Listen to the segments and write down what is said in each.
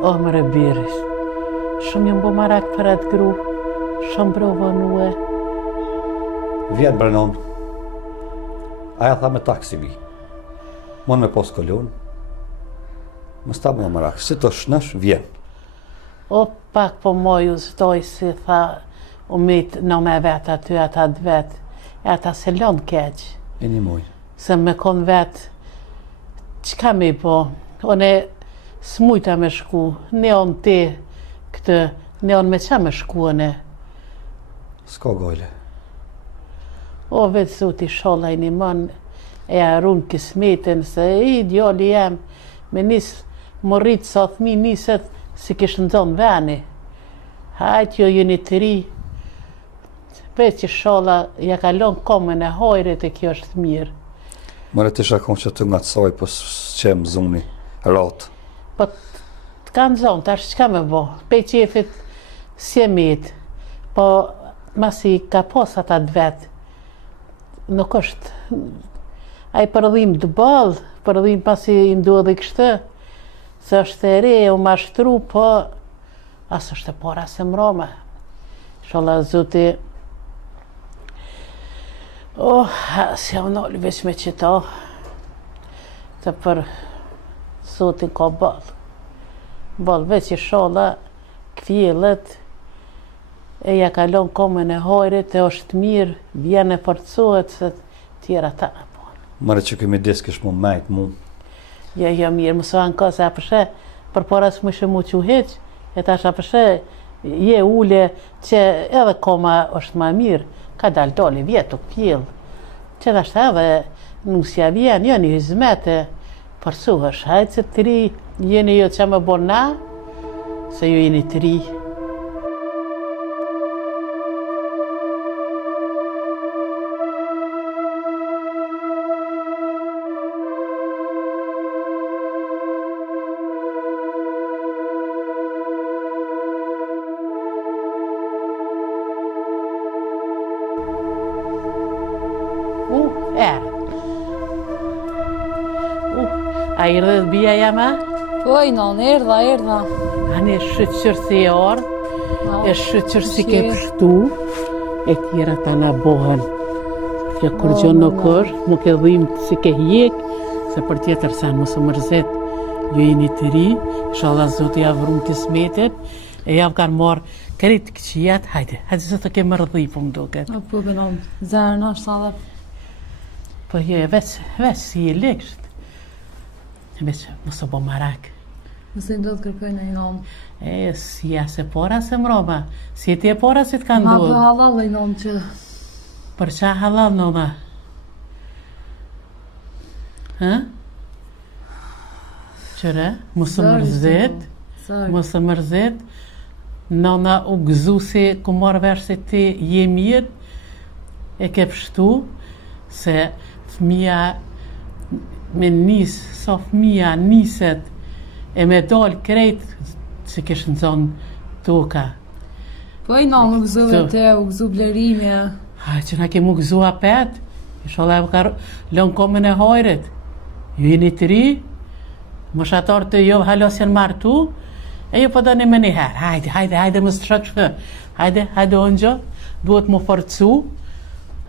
O, më rëbiris. Shumë jëmë bo marak për atë gru. Shumë provonue. Vjen Brenon. Aja tha me taksi vi. Mon me pos kolon. Më sta më marak. Si të shnesh, vjen. O, pak po moju zdoj si tha umit në me vetë aty ata dë vetë. E ata se lonë keq. E një moj. Se me konë vetë, qka me po? One s'mujta me shku. Ne on ti këtë, ne on me qa me shku one? S'ka gojle. O, vetë zuti sholla i një man e arun kismetin, se i djali jem me nisë më rritë sa thmi niset si kishë ndonë veni. Hajtë jo jeni të ri, vetë që sholla ja kalon komën e hojrit e kjo është mirë. Mëre të shakon që të nga të saj, po s'qem zuni, ratë. Po të kanë zonë, tash qka me bo? Pej qefit s'jemit, po masi ka pos ata dë vetë. Nuk është, a i përëdhim të balë, përëdhim pasi i ndodhi kështë, se është e re, u mashtru, po asë është e pora se mrome. Sholla zuti, si jam nalë veç me qita, të për zotin ka balë. Balë veç i sholla, këfjellet, e ja kalon komën e hojrit, e është mirë, vjen e forcohet, se tjera ta në po. Mëre që këmi disë kësh mu majtë mu. Jo mirë, më soan ka se apëshe, për para së më shë mu që heq, e tash apëshe, je ule që edhe koma është ma mirë, ka dalë doli vjetë të këpjellë, që dhe është edhe nusja vjen, jo një hizmete, përsuhësh, hajtë se të ri, jeni jo që më bon na, se ju jeni të ri. A i rrët bia jama? Po, i non, erdha. Anë e shqyqër si e ardhë, e shqyqër si ke pështu, e tjera ta na bohen. Kjo kur gjo nuk është, nuk e dhim si ke hjek, se për tjetër sa mësë mërzet, ju jeni të ri, inshallah zotë ja vrum kismetit, e javë kanë marë kërit këqijat, hajde zotë ke më rëdhi, po më duket. Po, benom, zërë është edhe. Po, jo, veç si i lekshtë. Veç, mësë bo marak. Mëse në do të kërkoj në i nonë. E, si ja se pora se mroba. Si e ti e pora si të kanë Ma duhet. për halal i nonë që... Për qa halal nëna? Hë? Qëre? Mësë mërzit. Mësë mërzit. Nëna u gëzu si ku marrë vesh se ti je mirë. E ke pështu. Se fëmija me nisë, sa fëmija niset e me dalë krejt që kishë në zonë toka. Po i në më gëzuve te, u gëzu blerime. Që na kemu gëzu apet, inshallah e ka lënë komën e hojrit. Ju jeni të ri, moshatar të jo halos janë martu, e ju po doni me njëherë. Hajde, më së shakshë. Hajde, onë gjë, duhet më forcu,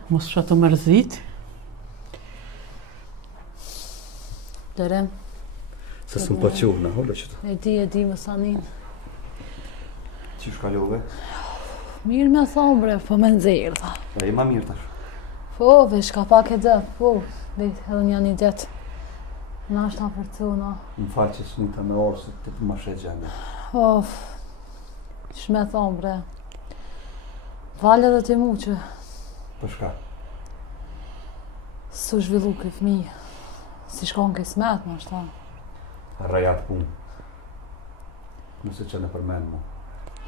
më së të mërzit. Dërem. Se së më po quhë në hollë që të. E di më sanin. Që shkallove? Mirë me thonë bre, po me nëzirë tha. E i ma mirë tash. Po, vesh ka pak e dhe, po, vesh edhe një detë. Na është ta përcu, na. Më falë që së ta me orë se të të më shetë gjende. Of, që me thonë bre. Valë edhe të mu që... Për shka? Su zhvillu këj fmi. Si shkon këj smet, më është ta. Rajat punë. Nëse që në përmenë mu.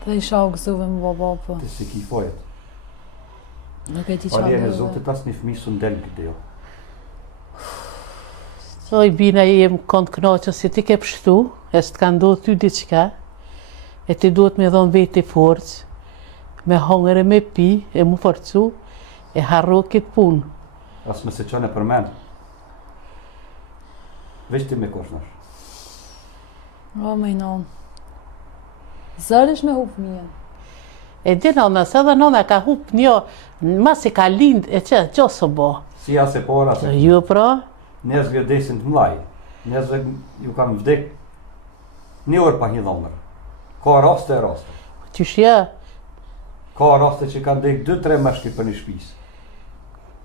Dhe isha u gëzuve më baba, po. Të si ki fojet. Nuk e ti qa Alje e dhe. zotit as një fmi së ndelë këtë jo. Oj, bina jem këndë knaqës si ti ke pështu, e së të ka ndodhë ty diqka, e ti duhet me dhonë veti forcë, me hongër e me pi, e mu forcu, e harro këtë punë. As më se që në përmenë. Veç ti me kosh nash. O, me i non. Zërish me hup fëmijën. E di nona, se edhe nona ka hup një, mas i ka lind, e që së bo. Si as e para, se Ju pra, njerëzve desin të mlaj. Njerëzve ju kam vdek një orë pa një dhomër. Ka raste. që shja, Ka raste që kanë dek 2-3 meshki për një shpis.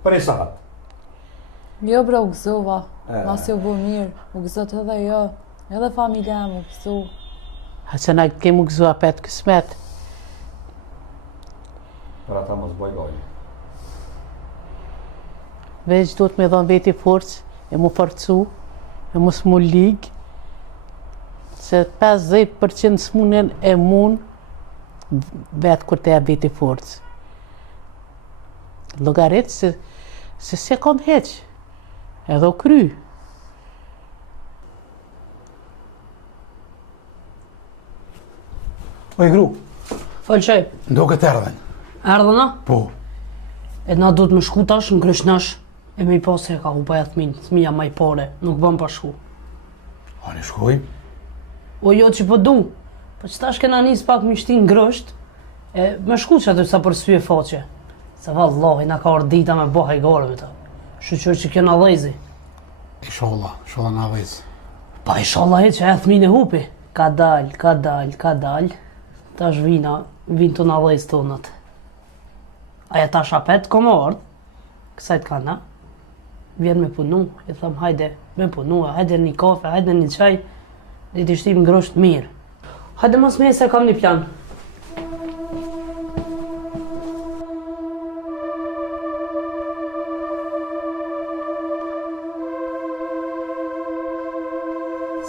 Për një sahat. Jo bro, u gëzova. E. Masi u bo mirë. U gëzot edhe jo. Edhe familja më u gëzu. a që na kemu gëzua petë kësmet. Për ata mos boj gojnë. Veç do të me dhonë veti forcë, e mu forcu, e mu s'mu ligë, se 50% s'munen e mun, vetë kur të e veti forcë. Logarit se se kon heq, edhe o kry. Oj gru, Falë qaj, ndo këtë erdhen. erdhëna? Po, E na do të më shku tash në Kryshnash, e me i pasë e ka hupa e thmija ma i pare, nuk bëm pa shku. a në shkojmë? O jo që po du, po që tash kena njës pak më shtin grësht, e me shku që aty sa për sy e faqe. Se vallahi na ka ordita me bëha i gore me ta. Shqyqër që kjo na dhejzi. Inshallah na vez. Pa inshallah e që e thmin e hupi. Ka dal. Tash vinë të na dhejz tonat. Aja tash apet, ko më ardh, kësajt ka na. Vjen me punu, i thëm hajde me punu, hajde një kafe, hajde një qaj, dhe t'i shtim ngrosht mirë. Hajde mos me se kam një plan.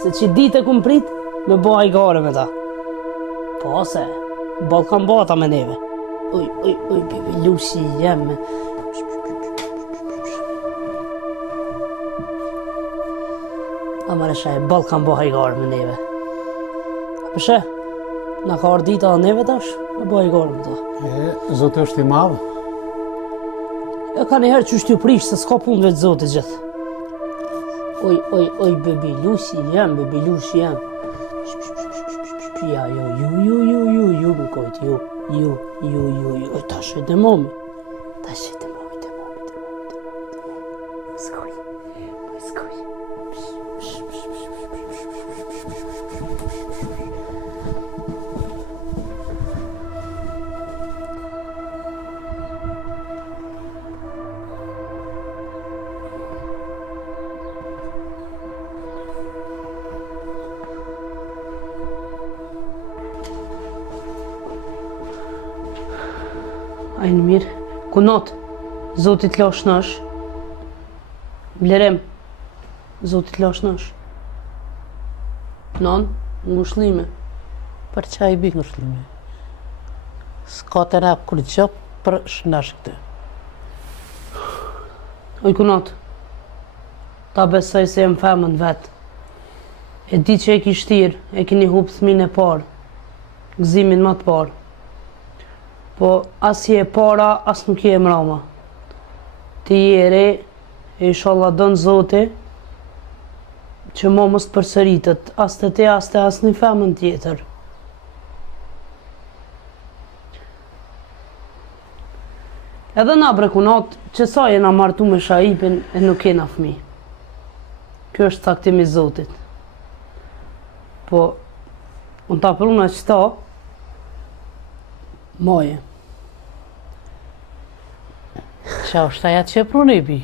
Se që ditë e kum prit, me bëha i gare me ta. Po se, Ballkan bata me neve. Oj, bebe, lusi jeme. Amare shaj, Ballkan bëha i gare me neve. A përshe, na ka ardita dhe neve tash, me bëha i gare me ta. Zotë është i madhë. E ka njëherë që shtu prish, se s'ka punë vetë zotë gjithë. Oj, bebi, lusi jem. Ja, ju, më kojt, ju. Oj, tash e demomi. Skoj. Ajnë mirë, kunot, Zotit lash nash. Blerem, Zotit lash nash. Non, ngushlime. Për qa i bi ngushlime. S'ka të na kur gjop për shnash këtë. Oj kunot, ta besoj se jem femën vetë. E di që e ki shtirë, e kini hup thmin e parë, gëzimin më të parë. Po as je e para, as nuk je e mrama. Ti je re, e inshallah dënë Zoti, që mo mos të përsëritet, as të te, as të as një femën tjetër. Edhe na brekunat, që sa jena martu me Shaipin e nuk kena fmi. Kjo është caktimi i Zotit. Po, unë ta pruna qëta, moje. Qa është aja që e prune i bi?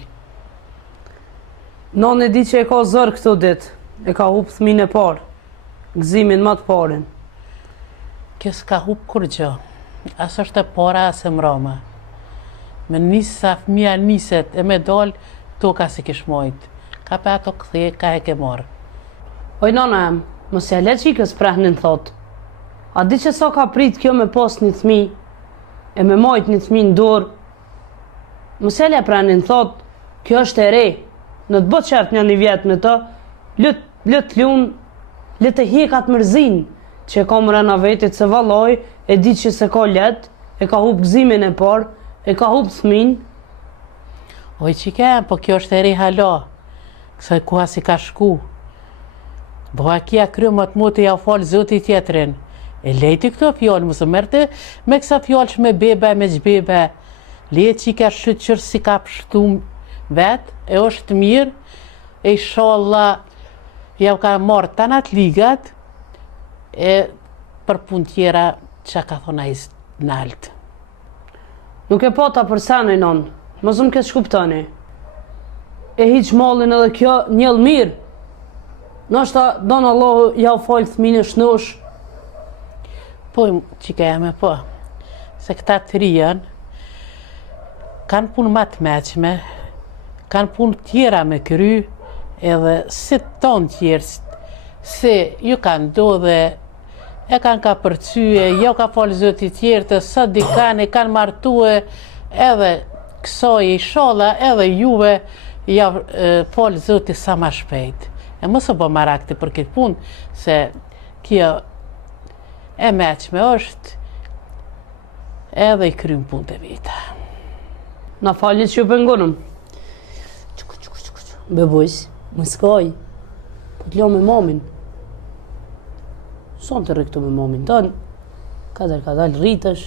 Non e di që e ka zërë këto dit, e ka hup thmin e parë, gëzimin më të parin. Kjo s'ka hup kur gjë. As është e para, as e mrama. Me nisë sa fëmija niset e me dal, toka si kish mojt. Ka pe ato këthje, ka e ke marë. Oj nona em, mos ja le qikës prehnin thot. A di që sa ka prit kjo me pas një thmi, e me majt një thmi në dorë. Mos ja le prehnin thot, kjo është e re. Në të bët qert një vjetë me të, lët lunë, lët e hjekat mërzin, që e ka më rëna vetit se valoj, e di që se ka let, e ka hup gëzimin e parë, e ka hup thmin. Oj që kem, po kjo është e re hala. Kësaj kuha si ka shku. Boha kia kryo më të mutë ja falë Zotit tjetërin. E lejti këto fjallë, mësë mërte me kësa fjallë që me bebe, me gjbebe. Lejtë që i ka shqyqër si ka pështu vetë, e është mirë, e inshallah ja ka marrë tanat ligat, e për punë tjera që ka thona i naltë. Nuk e pata për sene, non, mos më këtë shkuptoni. E hiq mallin edhe kjo njëllë mirë. Nështë donë Allahu ja u falë thminë shnosh. Po, që ka jame po, se këta të rijan, kanë punë ma të meqme, kanë punë tjera me kry, edhe si tonë tjerë, se ju kanë do dhe e kanë ka përcyje, jo ka falë zëti tjerë të së di kanë martue, edhe kësoj i shola, edhe juve, ja falë zëti sa ma shpejt. E mos o bo marakti për këtë punë, se kjo e meqme është, edhe i krymë punë të vita. Na falit që ju pëngonëm. Bebojs, më skaj, po t'lo me mamin. Son të rëktu me mamin tënë, kadal rritësh.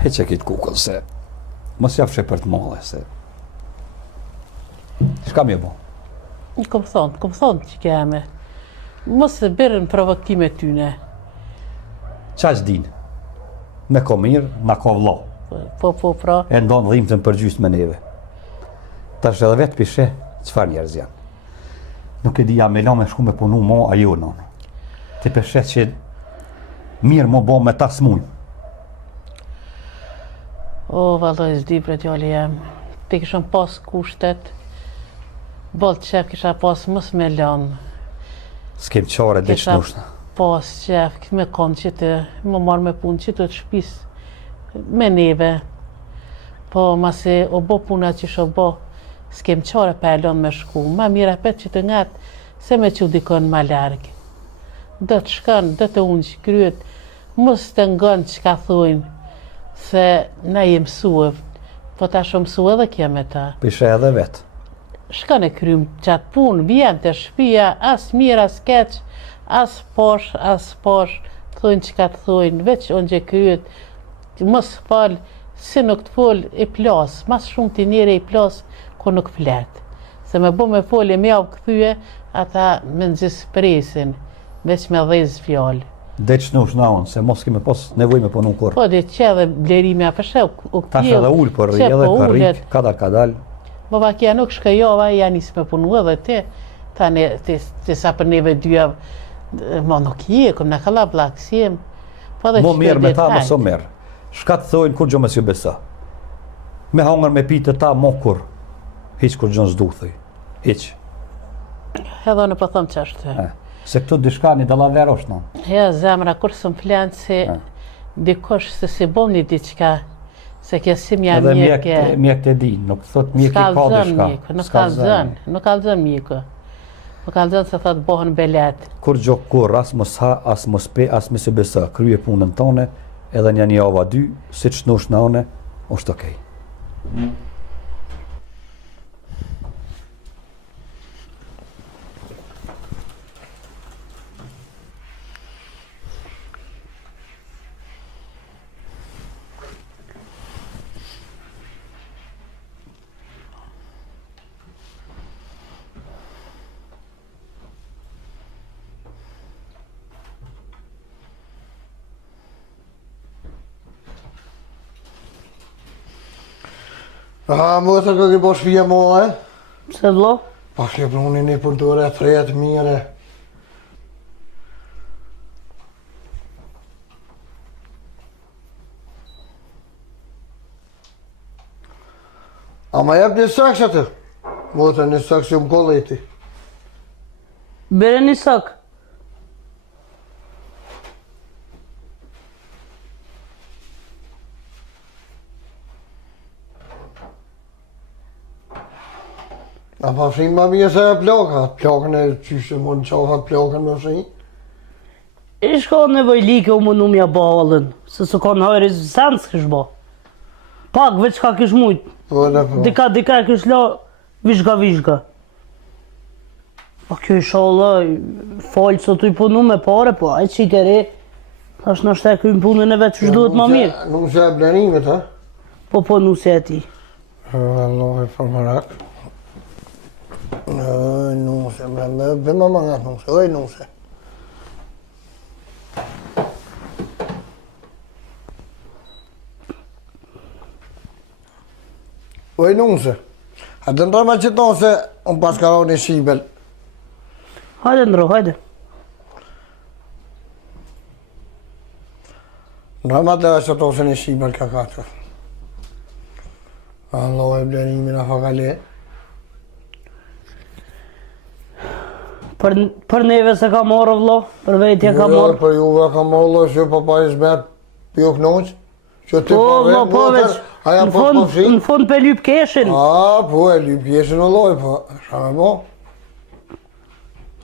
Heqe kitë kukëll se mos jafshe për të male se shka mi e bo? Kom thonë që keme. Mos të bërën provokime tyne. Qa që din? Me ko mirë, na ko vlo. Po, pra. E ndonë dhimë të në përgjysë me neve. Ta është edhe vetë pishe, qëfar njerëz janë? Nuk e di ja me la me shku me punu mo, a jo nonë. Ti pishe që mirë mo bo me ta smunë. O, valloj, zdi për t'jali jem. Ti kishëm pas kushtet, bolë qef kisha pas mës me lanë. S'kem qare dhe që nushtë. Pas qef, me konë që të më marrë me punë që të shpisë me neve. Po, masi o bo puna që shë bo, s'kem qare pa e lanë me shku. Ma mira pet që të ngatë, se me që dikon ma largë. Dë të shkanë, dë të unë që kryet, mos të ngonë që ka thujnë, se na jem mësuev, po ta shumë mësue dhe kjeme ta. Pishe edhe vetë. Shkën e krymë qatë punë, vjen të shpia, as mirë, as keq, as posh, thujnë që ka të thujnë, veç unë që kryet, mos falë, si nuk të folë i plasë, mas shumë të njëre i plasë, ko nuk fletë. Se me bo me folë e me avë këthyje, ata me nëzisë presin, veç me dhezë fjallë. Dhe që nush na unë, se mos keme pos nevoj me punu kur. Po, dhe që edhe blerimi a përshe, u Tash edhe ullë për rri, edhe për rrik, kadal. Baba kja nuk shkajova, ja nisë me punu edhe te, tani, te sa për neve dyja, ma nuk je, këm në kalla blak, si jem. Mo mirë me ta, më so mirë. Shka të thojnë kur gjo me s'ju besa. Me hangër me pitë ta, mo kur. Hiq kur gjo në zdu, thëj. Hiq. Edhe në po thëmë që është. Se këtu dishka një dalaver është, në. Ja, zemra, kur së më flenë, se dikosh se si bom një diqka, se kja si mja mjekë. Edhe mjek të di, nuk thot mjek i ka dishka. Nuk kalzën mjekë. Nuk kalzën se thot bohën belet. Kur gjo kur, as mos ha, as mos pe, as me se besa, krye punën tone, edhe një ava dy, si që nush në one, është okej. Më të këke po shpija mo, Se vlo? Pa ke pruni një punture, trejet mire. A ma jep një saks atë? Më të një saks ju më kolleti. Bere një sak. A pa frim ma mje se e ploka, plokën e qyshtë mund qofa plokën me frim. I shko nevoj like u mundu mja balën, se su ka në hajri zanë s'kësh ba. Pak veç ka kish mujt. Po dhe po. Dika kish la vishka. Po kjo inshallah falë sot i punu me pare, po ai që i kere. Thash në shte krymë punën e vetë që duhet ma mirë. Nuk se e blenimit, ha? Po nuse e ti. Allah e përmarak. Nuse, bëma mangat nuse, nuse. Nuse. A të ndrojma që tonë se unë pas ka një shibel. Hajde ndro, hajde. Ndrojma të që tonë se një shibel ka katër. Allah e blenimin a fakale. Për neve se ka morë vlo, për vetja ka morë. Për juve ka morë, që papa i zmet pjo knoq. Që ti Po veç, në fund për lyp keshin. Po e lyp keshin o loj, po, shka me bo?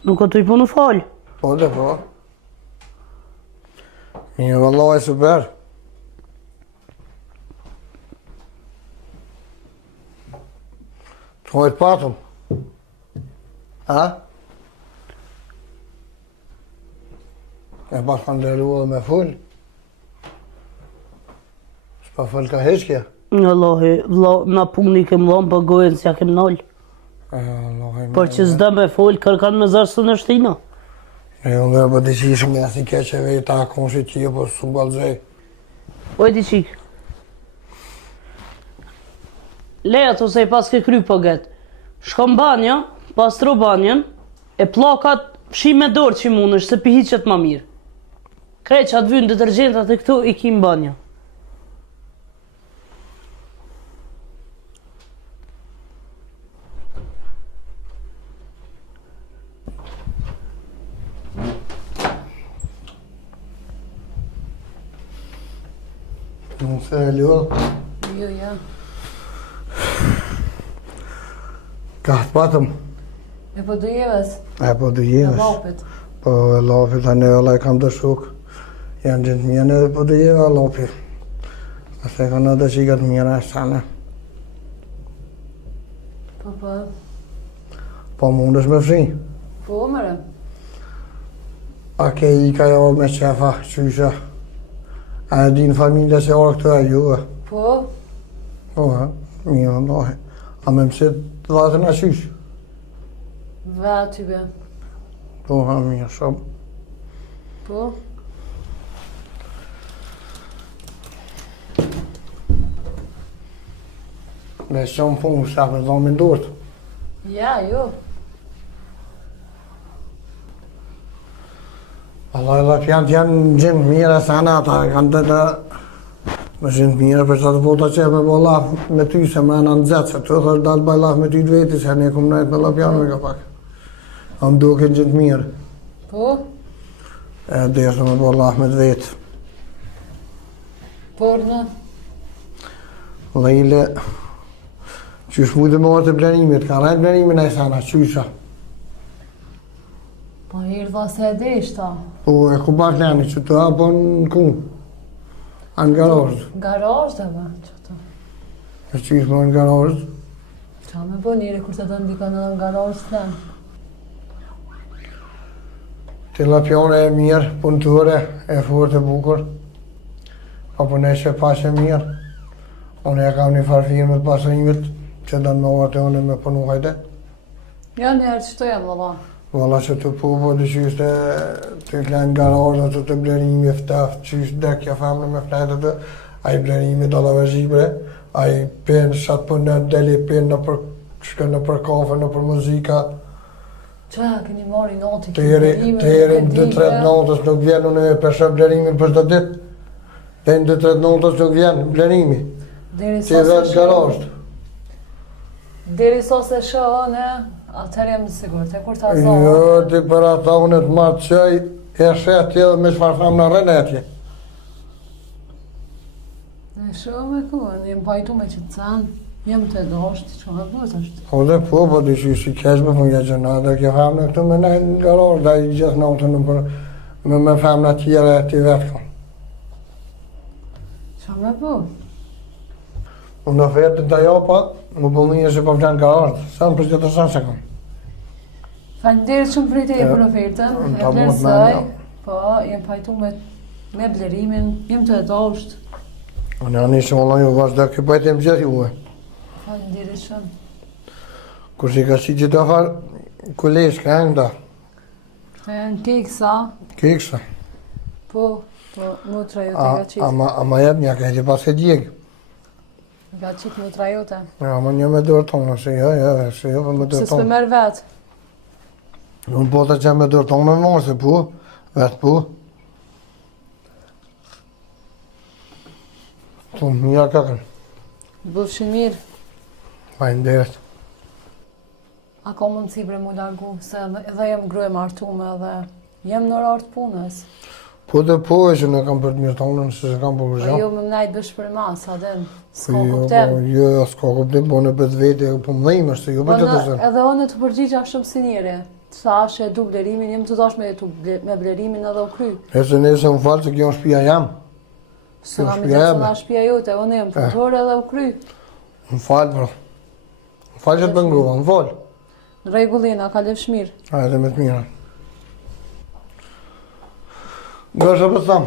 Nuk o të i punu falë. Po dhe po. Mirë vëllaj, super. Të hojtë patëm. E pas kanë ndërru edhe me full. S'pa full ka heqkja. Allahi, na puni kem lom për gojën s'ja kem nol. Por që zda me full, kërkan me zërë së në shtina. E unë dhe për të qishë me asë i keqeve i ta konshi qie, po s'u balzej. Oj t'i qik. Leja të se i pas ke kry për get. Shkom banja, pastro banjen, e plakat pshi me dorë që mund është se pi hiqet ma mirë. Krej që atë vynë detergjentat e këtu i kim banja. Nuk se e ljohë. Jo, ja. Ka të patëm. E po du jeves? E po du Në jeves. lapit. Po e lapit, anë e olaj kam të shuk. Janë gjithë mjene dhe po du jeve a lapit. Ase ka në të qikat mjene e sane. Po. Po mund është me fri. Po, mëre. A ke i ka jo me qefa, qysha. A e din familja që orë këtu e ju e. Po. Po e, mirë ndohi. A me mësit dhatën a qysh. Ve aty be. Po e, mirë shumë. Po. Me shumë punë, sa për dhomin dorët. Ja, jo. Allah e lap janë gjinë mirë e sana ata, kanë të me gjinë mirë për që të vota që me bo laf me ty se me në nëzet, se të thërë dalë baj laf me ty të veti, se ne kumë najtë me lap janë me ka pak. A më duke gjinë mirë, Po. e deshë me bo laf me të vetë. Por në. Lejle, qysh mujtë me orë të blenimit, ka rajtë blenimin e sana, qysha. Po hirë dha se e deshta. Po e ku bak leni që të apo në ku? Anë garozë. Garajsh dhe ba, që të. E qysh me në garozë. Qa me bo njëri kur të të ndikon edhe në garajsh të them. Të lapjone e mirë, punëture, e furt e bukur. Apo ne që pashe mirë. Unë e kam një farë firmët pasërimit që do në me orë të unë me punu hajde. Ja, njerë që të jemë, valla. Valla që të po dhe qysh të klenë garajnë të blerimi fteft, qysh dekja famnë me fletë të, a i blerimi do dhe zhibre, a i penë shatë për në deli penë në për shkën në për kafe, në për muzika. Qa, këni marri noti, Të jeri 2-3 natës nuk vjen, unë e përshë blerimin për shdo ditë. Dhe në 2-3 natës nuk vjen blerimi, që i vetë garajnë. Deri sa se shohën e, atër jam sigur, te kur ta zohën. Jo, ti për ata unë të marë qëj, e shetë edhe me shfarë famë në rënetje. Ne shohëm e ku, në jem pajtu me që të canë, jem të edashtë, që me bëtë është. O dhe po di që si keshme për një gjëna, dhe kjo famë në këtu me nejtë në garor, dhe i gjithë natën në për me famë në tjere ti vetë kam. Qa me bëtë? Unë ofertë të japa, më bëllënje se po vlen garazh. Sa në përgjithë të sa se kam. Faleminderit shumë për ideja për ofertën. unë E ta mund vlerësoj. me- Po, jem pajtu me blerimin, jem të edosht. Unë janë ishë më ju vazhda këtë pajtë e më gjithë juve. Faleminderit shumë. Kur që ka që gjithë afar, kolegë ka hangë da. Në keksa, Keksa. po, mutra jote ka qitë. Ama jep një ka e që pas e djegë. Ka qitë mutra jote. Ama një me dorë tonë, se jo për me Se dorë s'pe tonë. merë vetë. Unë po të që me dorë tonë me morë, se po, vetë po. Tonë, mija kakën, Bëfshin mirë. faleminderit. A ka mundësi bre mu largu, se edhe jem gruje martume edhe jem në orë të punës. Po dhe po e që në kam për të mirë tonën, se se kam për Po kërgjam. jo më mnajt bësh për mas, adem, s'ka Jo, kuptem. jo, s'ka kuptim, po në betë vete, po më dhejmë është, jo për që të zërë. Edhe unë të përgjigja shumë si njeri. Të thash e du blerimin, jem të dash me blerimin edhe u kry. E se nëse më falë se kjo në shpia jam, Se nga me shtëpia të jeme. nga shpia jote, unë jem punëtore edhe u kry. më falë, bro. Më falë që të bëngrova, më falë. Në regullina, ka lefsh mirë. Hajde me të mira. Nga shë për thamë,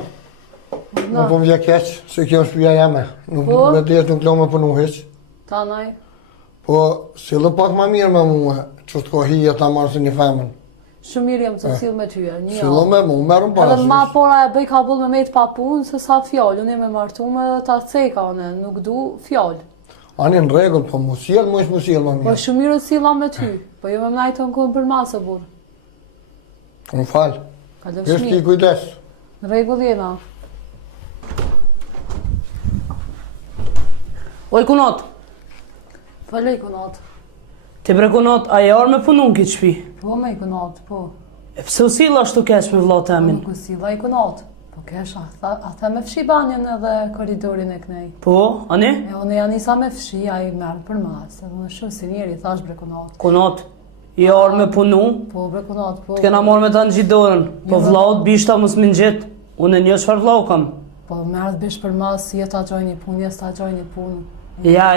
Na, më po më vje keqë, se kjo në shpia jame. Nuk Po? me të jetë nuk lo me punu heq. tanaj. Po, si lë pak ma mirë me mua, që të kohija ta marë se një femën. Shumë mirë jem të sill me tyja, një Si lë me mu, merëm Edhe ma pasë. pora e bëj ka bull me mejt pa punë, se sa fjallë, unë jem e martume edhe ta ceka unë, nuk du fjallë. Ani në regull, po mu sjellë, mu ishë mu sjellë ma Po mirë. shumë mirë silla me ty, po jo me mnajtë në kënë për masë, burë. Më falë, Ka lefsh ishë ki mirë. kujdes. Në regull jena. Oj kunot, Falej kunat. ti bre kunot, a e orë me punu në këtë shpi? Po me i kunat, po. E pse u silla ashtu keq me vllaut Po emin? nuk u silla i kunat. Po kesh, a the me fshi banjen edhe koridorin e knej. Po, ani? E unë janë isa me fshi, a i merë për masë. Edhe unë shumë si njeri, thash bre kunat. Kunot, i orë me punu, Po bre kunat, po. të kena morë me ta në gjitë dorën, po Jo, vllaut bishta mos më ngjet. Unë e një çfarë vllau kam. Po merë të bish për masë, je ta gjojnë i punë, jes ta gjojnë i punë. Ja,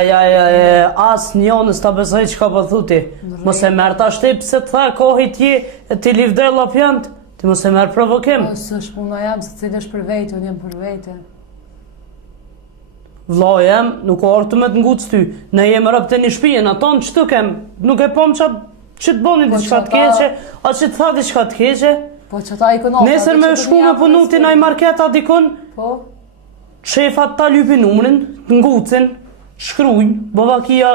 as njënës ta besoj që ka po thuti. Mos e merë ta shtep se të tha kohë ti e ti livdoj lapjant, ti mos e merë provokim. Po së shpuna jam, se cilë është për vete, unë jem për vete. Vllau jem, nuk o orë të me të ngucë ty. Ne jem rëpë të një shpijen, aton që të kem, nuk e pom që të boni Po diçka që të keqe, a që të tha diçka të keqe. Po që ta i kunat. Nesër me shku me punu ti naj marketa dikun, Po, shefat ta lypin numrin, të ngucin, shkrujnë, bovakia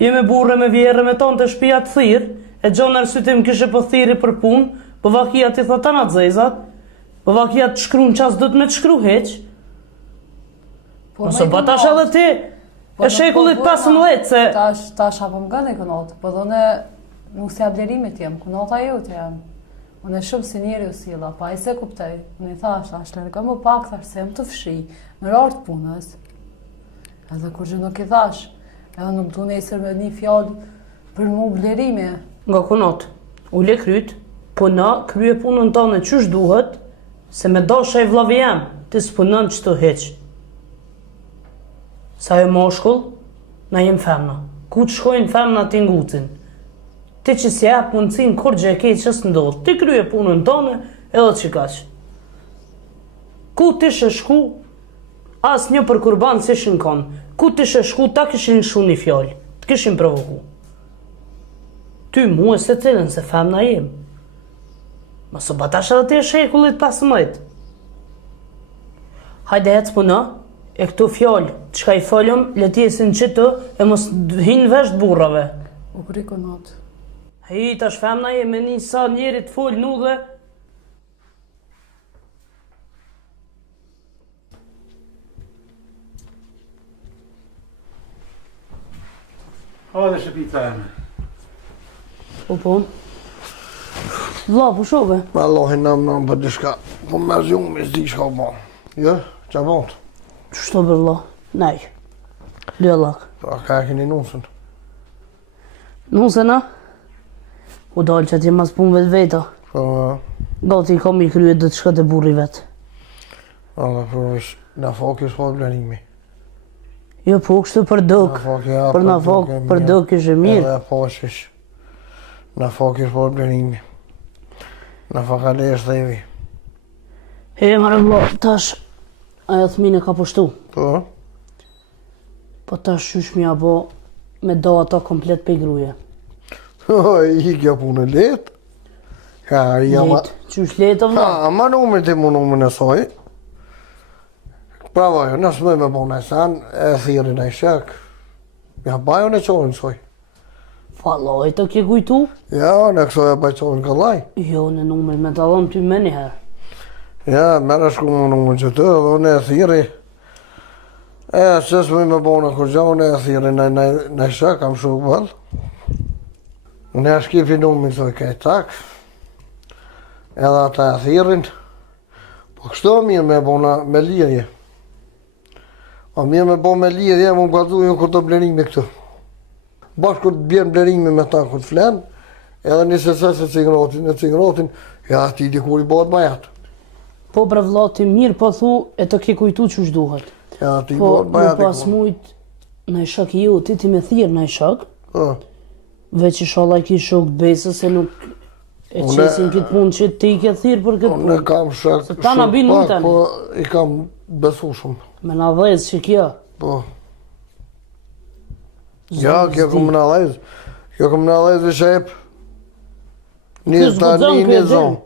jeme burre me vjerre me tonë të shpia të thirë, e gjonë arsytim kishe po thiri për punë, bovakia ti thot tanat zezat, bovakia të shkruan qas do të me të shkru heq, po ose batash edhe ti, e shekullit 15 se... Tash apo më gënë e kunat, po dhone nuk se ablerimit jem, kunata jote jem. Unë e shumë si njeri u silla, pa i se kuptej. Unë i thash, lërgë më pak, thash se jem të fshi, në rartë punës. Edhe kur gjë nuk i thash, edhe nuk du nesër me një fjallë për mu blerime. Nga kunot, u le kryt, po na krye punën tonë qysh duhet, se me dosha i vllavi jam, ti s'punon që të heq. Sa e moshkull, na jem femna. Ku të shkojnë femna ti ngucin. Ti që si jap mundësin kur gjë e keq që s'ndodh, ti krye punën tonë edhe që kaq. Ku ti shë shku, as një për kurban si shinkon. Ku ti shë shku, ta kishin shu një fjallë, të kishin provoku. Ty mu e se cilën se femna jem. Ma së batash edhe ti e shekullit 15. Hajde hec puna, e këtu fjallë, qka i folëm, le t'jesin qëtë e mos hinë vesh të burrave. U kry kunat. Hi, tash femna jem me një sa njeri të folë nu dhe... O, dhe shëpita e me. Po. Vlla, po shove. Me Allahin nam për dishka, po me zhjung me zdi shka po. Jo, që bënd? Qështo për vlla? Nej. Lëllak. A ka e keni nusën? Nuse na? U dalë që ti mas pun vetë veta. Po, Gati kam i kryet dhe të shka të burri vetë. Allah përvesh, në fokis po blerimi. Jo, po kështu për dok. Për na fok, për dok ishte mirë. Edhe poshish. Na fok ish për blerimi. Na fakale është evi. Mare vlo, tash, ajo thmine ka pushtu. Po? Po tash qysh mja bo me do ato komplet pe gruje. I kja punë letë. Ja, Let, qysh letë vlo? Ma numër të më numër në soj. Pravo, nësë me bo në san, e thirin e shak. Ja, bajo në qonë në soj. Faloj të ke kujtu? Ja, në kësoj e baj qonë këllaj. Jo, në numër me të dhëm ty me njëherë. Ja, mërë shku më numër që të, dhe unë e thiri. Qës me bo në kërgja, unë e thiri në shak, kam shuk bëllë. Unë e shkipi numër të kaj tak. Edhe ata e thirin. Po kështu mirë me bo me lirje. A mirë me bo me lidhje, më gadu ju kur të blerimi këtu. Bashkë kur të bjerë blerimi me ta kur të flenë, edhe një sesese cingrotin, ja ti dikur i bëhet bajat. Po bre vlla ti mirë po thu e të ke kujtu që duhet. Ja ti Po bëhet në bajat. pas mujt në i shak ju, ti me thirë në i shak, veç i shala ki shok të besës se nuk e qesin këtë punë që ti ke thirë për këtë Unë punë. kam shak Se ta na bin pak, mutën. po i kam besu shumë. Me na dhezë që kjo. Po. Ja, kjo këm në lejzë. Kjo këm në lejzë i shep. Një Kjo zgudzon tani kjo një e zonë.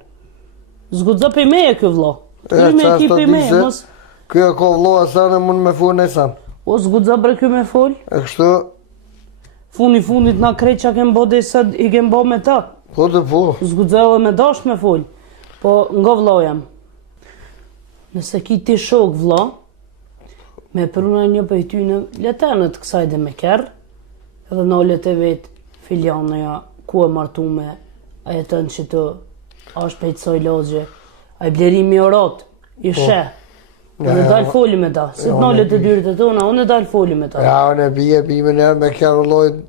Zgudzo pe me e kjo vlla. Kjo me e ki pe me, mos... Kjo ko vloa sanë mund me funë e sanë. O zgudzo bre kjo me fol. E kështu, Funit na krejt që kem bo dhe sa i kem bo me ta. po të po. Zgudzo edhe me dash me fol. Po nga vlla jam. Nëse ki ti shok vlla, me pruna një për tyne letenët kësaj dhe me kerë, edhe nallet e vetë filjanëja ku e martume, a jetën që të ashtë pejtësoj lagje, a i blerimi orat, i she, unë e dalë foli me ta, si të nallet e dyrit e tona, unë e dalë foli me ta. Ja, unë e bime njerë me kjerë lojt,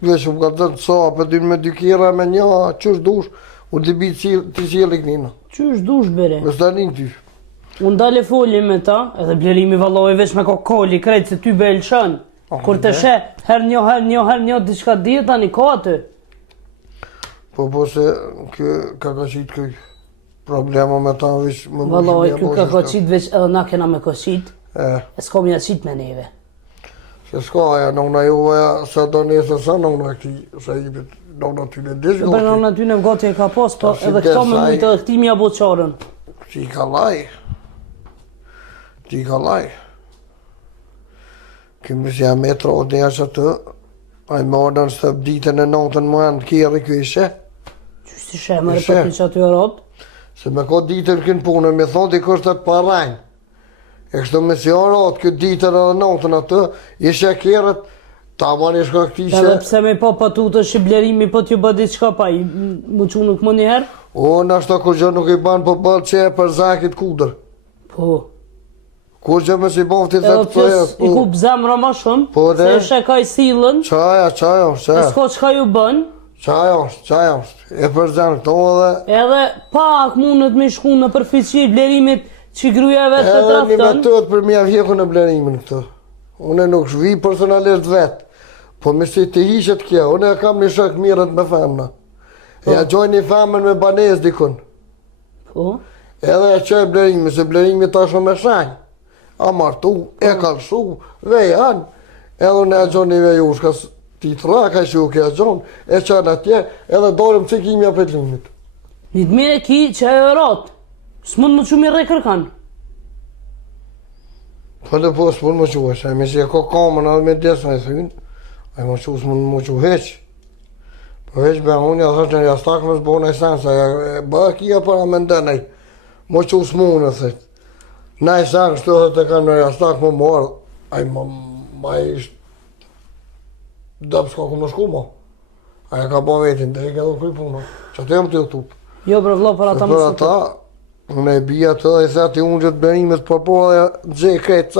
vesh më ka të so, për dy me dy kjera me një, qësh dush, unë të bitë të qëllë i kënina. Qysh dush bere? Vës të një ty. Unë dalë foli me ta, edhe blerimi valloj veç me kokoli, krejtë se ty be lëshën. Kur të she, her një, diçka djeta një ka aty. Po se kjo ka qitë këj problema me ta vish më më Valloj, kjo ka qit veç edhe na kena me qit, E, e s'kom ja qit me neve. se s'ka aja, nëna juveja, sa do njëse sa nëna këti, sa i bit, nëna ty në dish Për në aty në vgati e ka pas, po Ta si edhe këto me desaj. mujtë edhe këti mja bo qarën. Ti ka laj. Ti ka laj. Këmë si jam metro o dhe që të, a i mordën së të ditën e notën më anë kjeri kjo ishe. Qysh si shemë e për që aty e ratë? Se me ko ditën kënë punë, me thonë t'i kështë të parajnë. E kështë me si aratë këtë ditën e notën atë, ishe kjerët, ta marrë shka këti ishe. Edhe pse me pa patutë është i blerimi po t'ju bëdi qka pa, i mu që nuk më njëherë? O, në ashta kur gjë nuk i banë për balë që e për zakit kudër. Po. Kur gjë me si bofti të Edhe të të pjës i kup zemra ma shumë, Po, se dhe? e sheka i silën, Qaja, e s'ko qka ju bën, qaja, e për zanë këto edhe. edhe pak mundet me shku në përfiqir blerimit që gruja vetë të Edhe një traftën. metodë për mja vjeku në blerimin këtë. Une nuk shvi personalisht vetë, po me si të hishet kjo, une e kam një shak mirët me femna. E ja gjoj një femën me banez dikun. Po, Edhe e qoj blerimi, se blerimi ta shumë me shanjë. A martu, e kalëshu, vej anë. Edhe une e gjoj një vej ushka, ti të raka që u ke e gjoj, e qoj atje, edhe dorëm që kimja për limit. një të mire ki që e ratë, s'mund më që mi re kërkan. Po dhe po s'mund më quesh, e me si e ko kamën edhe me desën e thyn, e më që s'mund më që heq. Po heq be unë ja thështë në jastak më s'bo në sen, se e bë kia para me ndenej, më që s'mund e thët. Na i sen kështu dhe të kam në jastak më marë, aj ma ishtë dëpë s'ka ku më shku më. Aja ka ba vetin, dhe i ka do kry puna, që të jam të YouTube. Jo bre vlla për ata Për më ata, unë e bia të dhe i theti unë gjëtë berimet për po dhe gjej krejt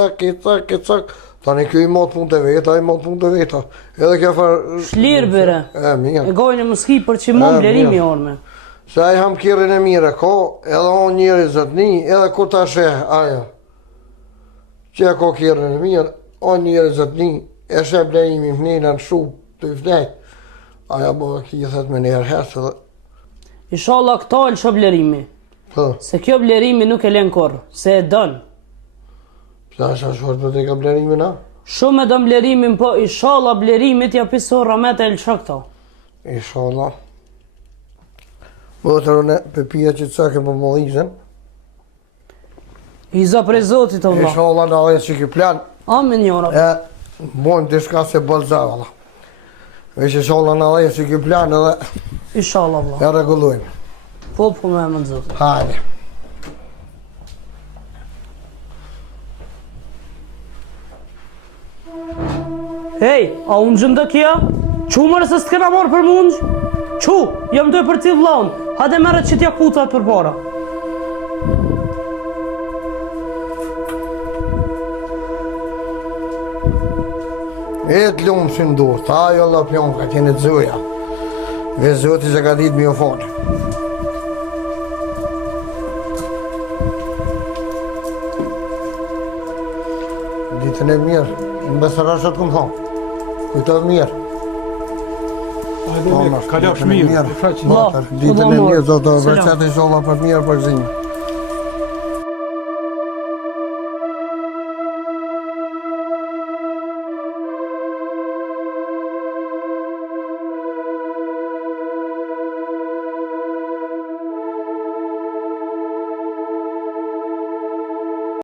cak, tani kjo i matë punë të veta, i matë punë të veta. Edhe kjo farë... Shlirë bere. E, mirë. E gojnë më ski për që mund blerimi mirë. orme. Se ai ham kirin e mire, ko, edhe on njëri zëtni, edhe kur ta sheh, aja. Që e ko kirin e mirë, o njërë zëtni, e shë blerimi më njëna në shumë të i flet. Aja bo ki thët me njerë hesë dhe. Inshallah këto e lësho blerimi. Po, Se kjo blerimi nuk e len korë, se e dënë. pësa është shorë për të ka blerimi na? Shumë e dëm blerimin, po inshallah blerimit ja pisor ramet e lësho këto. Inshallah. Bo të rëne, për pia që të sake për më dhizën. I za prej Zotit, Allah. Inshallah në aje që ki plan, Amin, jora. e bon të shka se bëllëza, valla. Veç inshallah në aje që ki plan edhe Inshallah, Allah. e regullujmë. Po me emën Zotit. Hajde. Hej, a unë gjëndë kja? Qu mërë se s'kena morë për mundë? Qu, jam dojë për ti vlaun. Hade mërë që t'ja kutat për para. E të lumë që ndurë, ta jo la pion ka tjene të zoja. Ve zoti që ka ditë mi o falë. Ditën e mirë, në besërashët këmë thonë. Kujtov mirë. Kalosh mirë, të faqin. Allah, Ditën e Allah, mirë, zotë, selam. vërqet e sholla për mirë për zinë.